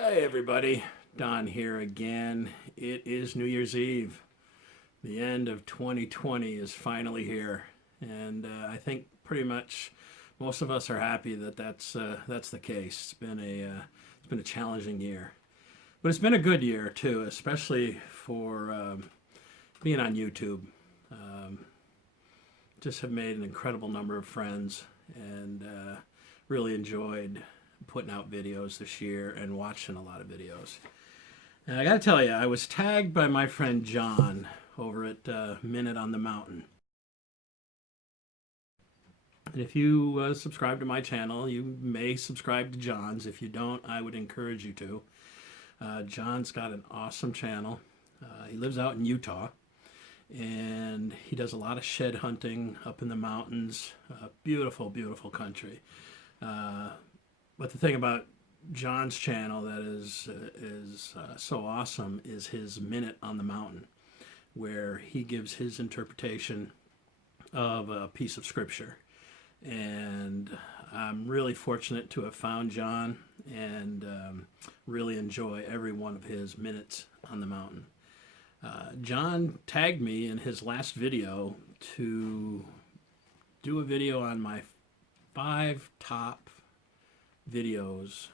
Hey everybody, Don here again. It is New Year's Eve. The end of 2020 is finally here, and I think pretty much most of us are happy that that's the case. It's been a challenging year, but it's been a good year too, especially for being on YouTube. Um, just have made an incredible number of friends, and really enjoyed putting out videos this year and watching a lot of videos. And I got to tell you, I was tagged by my friend John over at Minute on the Mountain. And if you subscribe to my channel, you may subscribe to John's. If you don't, I would encourage you to. John's got an awesome channel. He lives out in Utah, and he does a lot of shed hunting up in the mountains. Beautiful, beautiful country. But the thing about John's channel that is so awesome is his Minute on the Mountain, where he gives his interpretation of a piece of scripture. And I'm really fortunate to have found John and really enjoy every one of his Minutes on the Mountain. John tagged me in his last video to do a video on my 5 top videos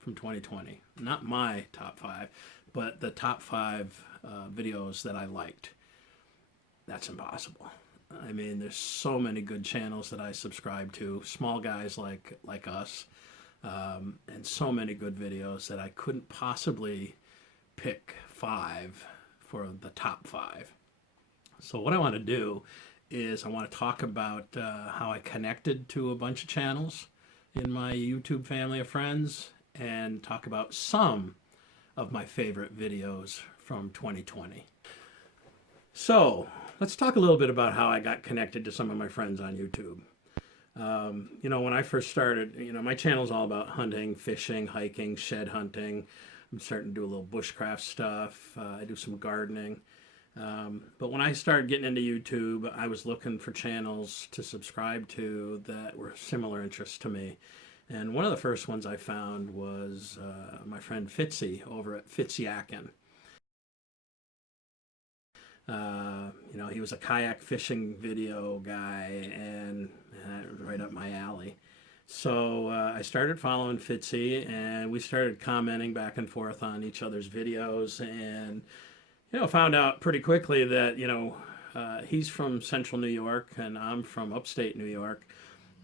from 2020. Not my top 5, but the top 5 videos that I liked. That's impossible. I mean, there's so many good channels that I subscribe to, small guys like us, and so many good videos that I couldn't possibly pick 5 for the top 5. So what I want to do is I want to talk about how I connected to a bunch of channels in my YouTube family of friends, and talk about some of my favorite videos from 2020. So let's talk a little bit about how I got connected to some of my friends on YouTube. When I first started, my channel is all about hunting, fishing, hiking, shed hunting. I'm starting to do a little bushcraft stuff. I do some gardening. But when I started getting into YouTube, I was looking for channels to subscribe to that were similar interests to me. And one of the first ones I found was my friend Fitzy over at Fitzyackin. He was a kayak fishing video guy, and right up my alley. So I started following Fitzy, and we started commenting back and forth on each other's videos, and found out pretty quickly that, he's from central New York and I'm from upstate New York,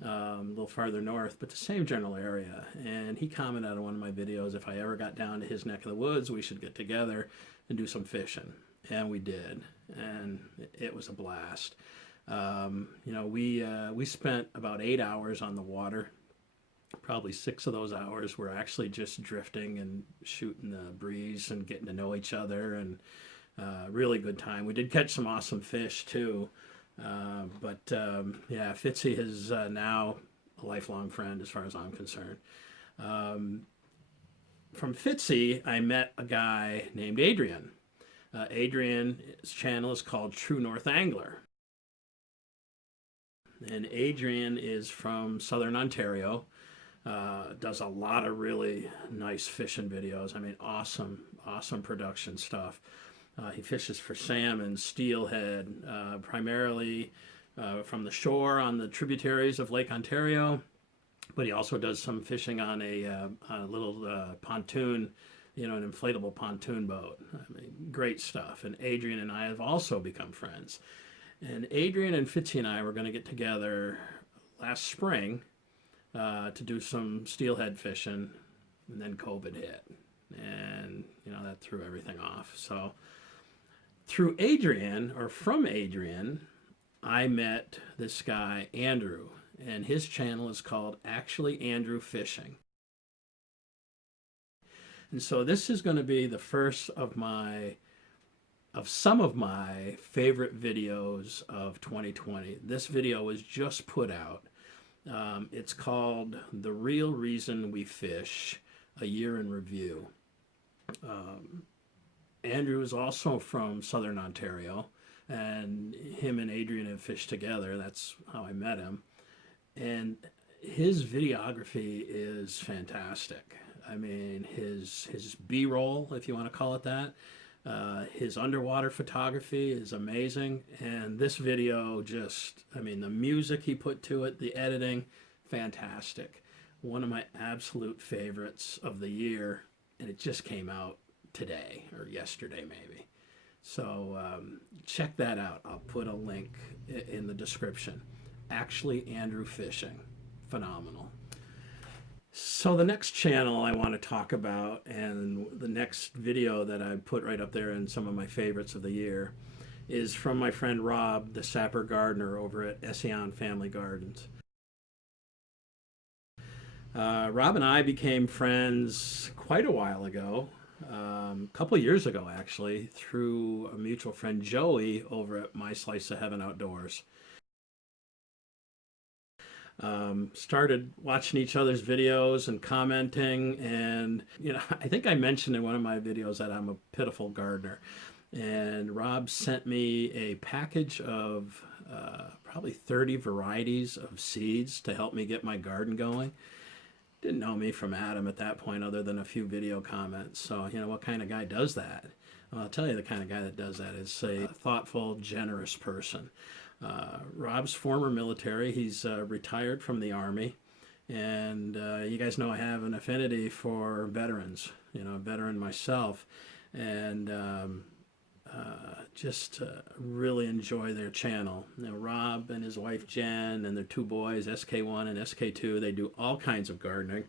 a little farther north, but the same general area. And he commented on one of my videos, if I ever got down to his neck of the woods, we should get together and do some fishing. And we did. And it was a blast. We spent about 8 hours on the water. Probably 6 of those hours were actually just drifting and shooting the breeze and getting to know each other, and really good time. We did catch some awesome fish too, but Fitzy is now a lifelong friend as far as I'm concerned. From Fitzy, I met a guy named Adrian. Adrian's channel is called True North Angler, and Adrian is from Southern Ontario. Does a lot of really nice fishing videos. I mean, awesome production stuff. He fishes for salmon, steelhead, primarily from the shore on the tributaries of Lake Ontario, but he also does some fishing on a little pontoon, an inflatable pontoon boat. I mean, great stuff. And Adrian and I have also become friends. And Adrian and Fitzy and I were going to get together last spring to do some steelhead fishing, and then COVID hit, and that threw everything off. So from Adrian, I met this guy Andrew, and his channel is called Actually Andrew Fishing. And so this is going to be the first of some of my favorite videos of 2020. This video was just put out. It's called The Real Reason We Fish, A Year in Review. Andrew is also from Southern Ontario, and him and Adrian have fished together. That's how I met him. And his videography is fantastic. I mean, his B-roll, if you want to call it that, his underwater photography is amazing. And this video just, I mean, the music he put to it, the editing, fantastic. One of my absolute favorites of the year, and it just came out today or yesterday maybe. So check that out. I'll put a link in the description. Actually, Andrew Fishing, phenomenal. So the next channel I want to talk about, and the next video that I put right up there in some of my favorites of the year, is from my friend Rob, the Sapper Gardener over at Essian Family Gardens. Rob and I became friends quite a while ago, a couple of years ago actually, through a mutual friend, Joey, over at My Slice of Heaven Outdoors. Started watching each other's videos and commenting, and I think I mentioned in one of my videos that I'm a pitiful gardener, and Rob sent me a package of probably 30 varieties of seeds to help me get my garden going. Didn't know me from Adam at that point other than a few video comments. So what kind of guy does that? Well, I'll tell you, the kind of guy that does that is a thoughtful, generous person. Rob's former military. He's retired from the Army. And you guys know I have an affinity for veterans, a veteran myself. And just really enjoy their channel. Rob and his wife Jen and their two boys, SK1 and SK2, they do all kinds of gardening.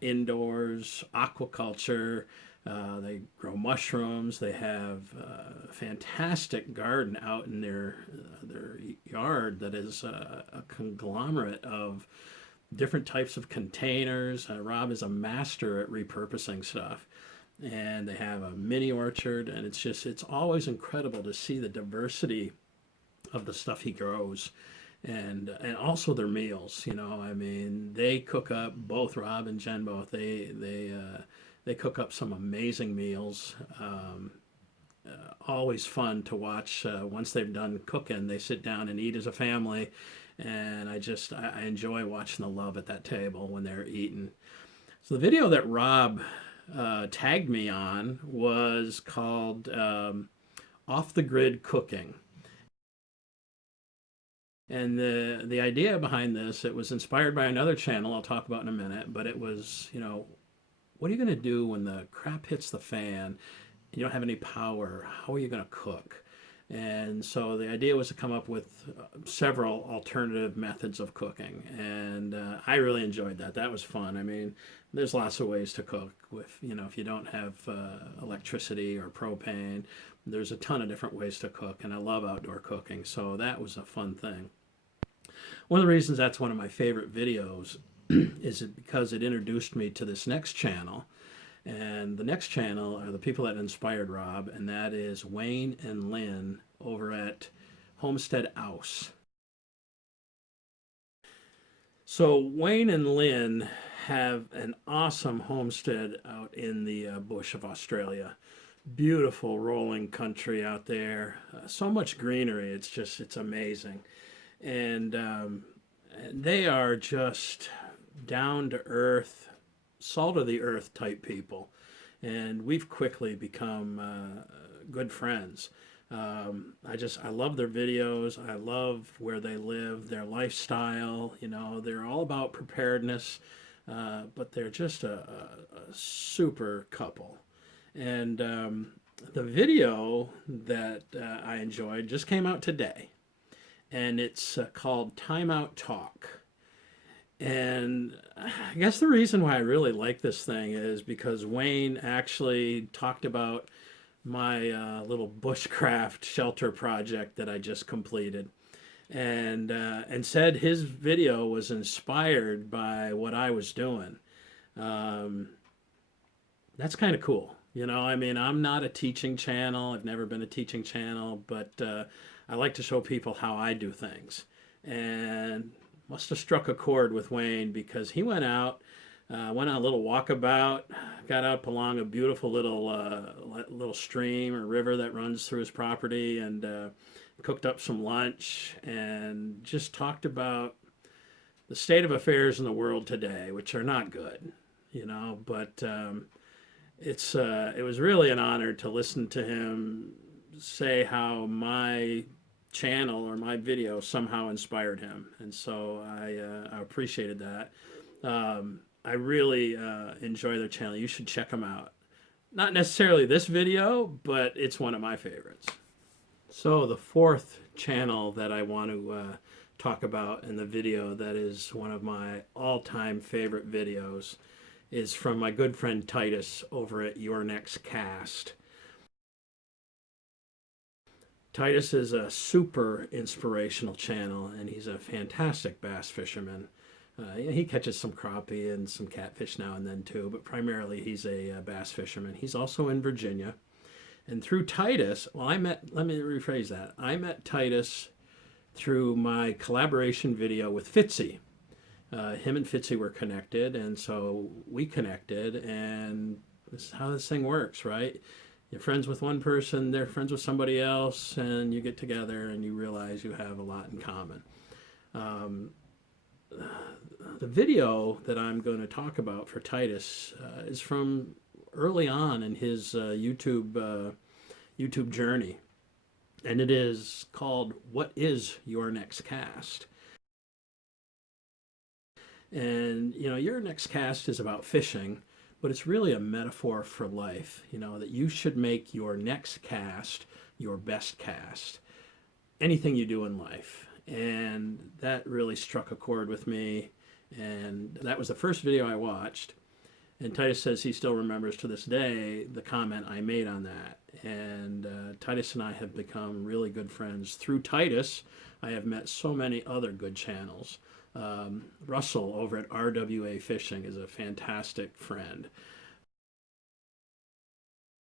Indoors, aquaculture, they grow mushrooms. They have a fantastic garden out in their yard that is a conglomerate of different types of containers. Rob is a master at repurposing stuff. And they have a mini orchard, and it's always incredible to see the diversity of the stuff he grows. And also their meals, I mean, they cook up, both Rob and Jen both, they cook up some amazing meals. Always fun to watch. Once they've done cooking, they sit down and eat as a family, and I enjoy watching the love at that table when they're eating. So the video that Rob tagged me on was called Off the Grid Cooking. And the idea behind this, it was inspired by another channel I'll talk about in a minute, but it was, what are you going to do when the crap hits the fan and you don't have any power? How are you going to cook? And so the idea was to come up with several alternative methods of cooking. And I really enjoyed that. That was fun. I mean, there's lots of ways to cook with, if you don't have electricity or propane, there's a ton of different ways to cook. And I love outdoor cooking. So that was a fun thing. One of the reasons that's one of my favorite videos is because it introduced me to this next channel. And the next channel are the people that inspired Rob, and that is Wayne and Lynn over at Homestead House. So Wayne and Lynn have an awesome homestead out in the bush of Australia. Beautiful rolling country out there. So much greenery. It's amazing. And they are just down to earth, salt of the earth type people, and we've quickly become good friends. I love their videos. I love where they live, their lifestyle. They're all about preparedness, but they're just a super couple. And the video that I enjoyed just came out today, and it's called Time Out Talk. And I guess the reason why I really like this thing is because Wayne actually talked about my little bushcraft shelter project that I just completed, and said his video was inspired by what I was doing. That's kind of cool. I mean, I'm not a teaching channel. I've never been a teaching channel, but I like to show people how I do things. And must have struck a chord with Wayne because he went out on a little walkabout, got up along a beautiful little stream or river that runs through his property, and cooked up some lunch and just talked about the state of affairs in the world today, which are not good. you know, but it was really an honor to listen to him say how my channel or my video somehow inspired him, and so I appreciated that. I really enjoy their channel. You should check them out. Not necessarily this video, but it's one of my favorites. So the fourth channel that I want to talk about in the video that is one of my all-time favorite videos is from my good friend Titus over at Your Next Cast. Titus is a super inspirational channel, and he's a fantastic bass fisherman. He catches some crappie and some catfish now and then too, but primarily he's a bass fisherman. He's also in Virginia. And through Titus, let me rephrase that. I met Titus through my collaboration video with Fitzy. Him and Fitzy were connected, and so we connected, and this is how this thing works, right? You're friends with one person, they're friends with somebody else, and you get together and you realize you have a lot in common. The video that I'm going to talk about for Titus is from early on in his YouTube journey, and it is called "What is Your Next Cast?" And your next cast is about fishing, but it's really a metaphor for life. That you should make your next cast your best cast. Anything you do in life. And that really struck a chord with me. And that was the first video I watched. And Titus says he still remembers to this day the comment I made on that. And Titus and I have become really good friends. Through Titus, I have met so many other good channels. Russell over at RWA Fishing is a fantastic friend.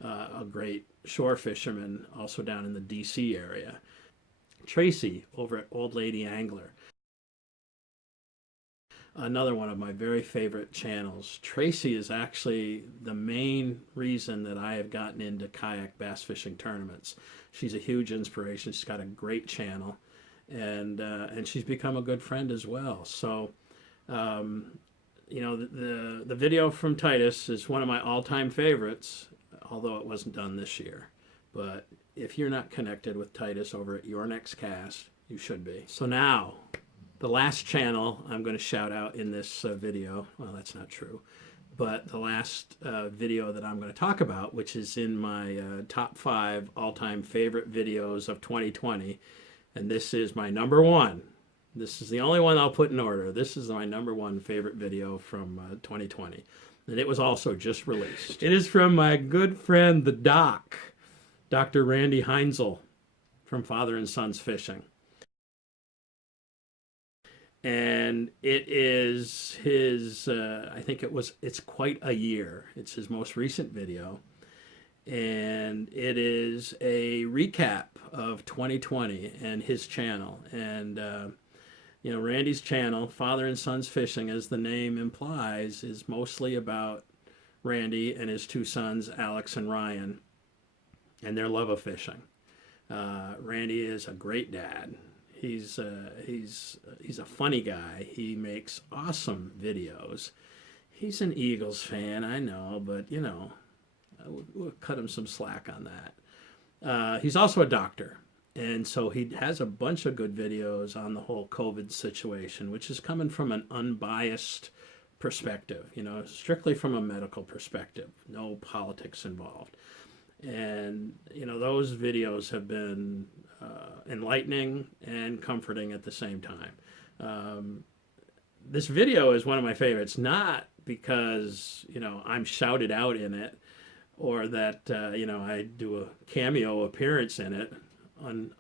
A great shore fisherman also down in the DC area. Tracy over at Old Lady Angler. Another one of my very favorite channels. Tracy is actually the main reason that I have gotten into kayak bass fishing tournaments. She's a huge inspiration. She's got a great channel, and she's become a good friend as well. So, the video from Titus is one of my all-time favorites, although it wasn't done this year. But if you're not connected with Titus over at Your Next Cast, you should be. So now, the last channel I'm going to shout out in this video, well, that's not true, but the last video that I'm going to talk about, which is in my top 5 all-time favorite videos of 2020, and this is my number 1. This is the only one I'll put in order. This is my number 1 favorite video from 2020, and it was also just released. It is from my good friend, the Doc, Dr. Randy Heinzel from Father and Sons Fishing. And it is his, it's quite a year. It's his most recent video. And it is a recap of 2020 and his channel. And, Randy's channel, Father and Sons Fishing, as the name implies, is mostly about Randy and his 2 sons, Alex and Ryan, and their love of fishing. Randy is a great dad. He's a funny guy. He makes awesome videos. He's an Eagles fan, I know, but we'll cut him some slack on that. He's also a doctor, and so he has a bunch of good videos on the whole COVID situation, which is coming from an unbiased perspective, strictly from a medical perspective, no politics involved. And those videos have been enlightening and comforting at the same time. This video is one of my favorites, not because I'm shouted out in it, or that I do a cameo appearance in it,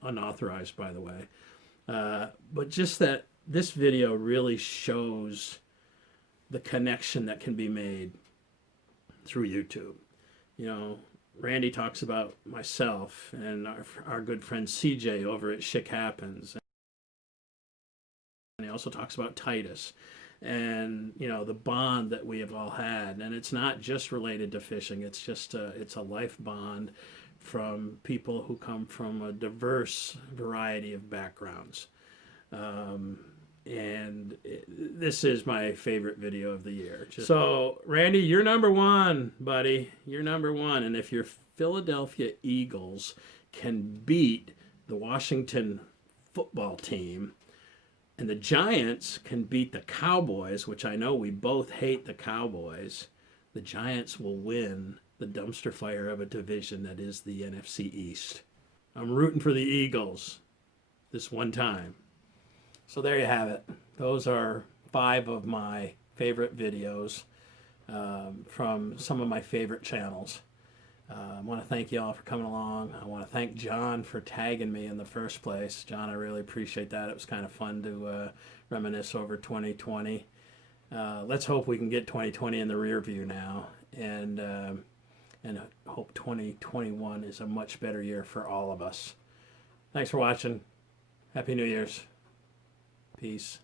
unauthorized by the way, but just that this video really shows the connection that can be made through YouTube. Randy talks about myself and our good friend CJ over at Shit Happens. And he also talks about Titus and, the bond that we have all had. And it's not just related to fishing. It's just it's a life bond from people who come from a diverse variety of backgrounds. And this is my favorite video of the year. So, Randy, you're number one, buddy. You're number one. And if your Philadelphia Eagles can beat the Washington football team, and the Giants can beat the Cowboys, which I know we both hate the Cowboys, the Giants will win the dumpster fire of a division that is the NFC East. I'm rooting for the Eagles this one time. So there you have it. Those are 5 of my favorite videos from some of my favorite channels. I want to thank you all for coming along. I want to thank John for tagging me in the first place. John, I really appreciate that. It was kind of fun to reminisce over 2020. Let's hope we can get 2020 in the rear view now, and hope 2021 is a much better year for all of us. Thanks for watching. Happy New Year's. Peace.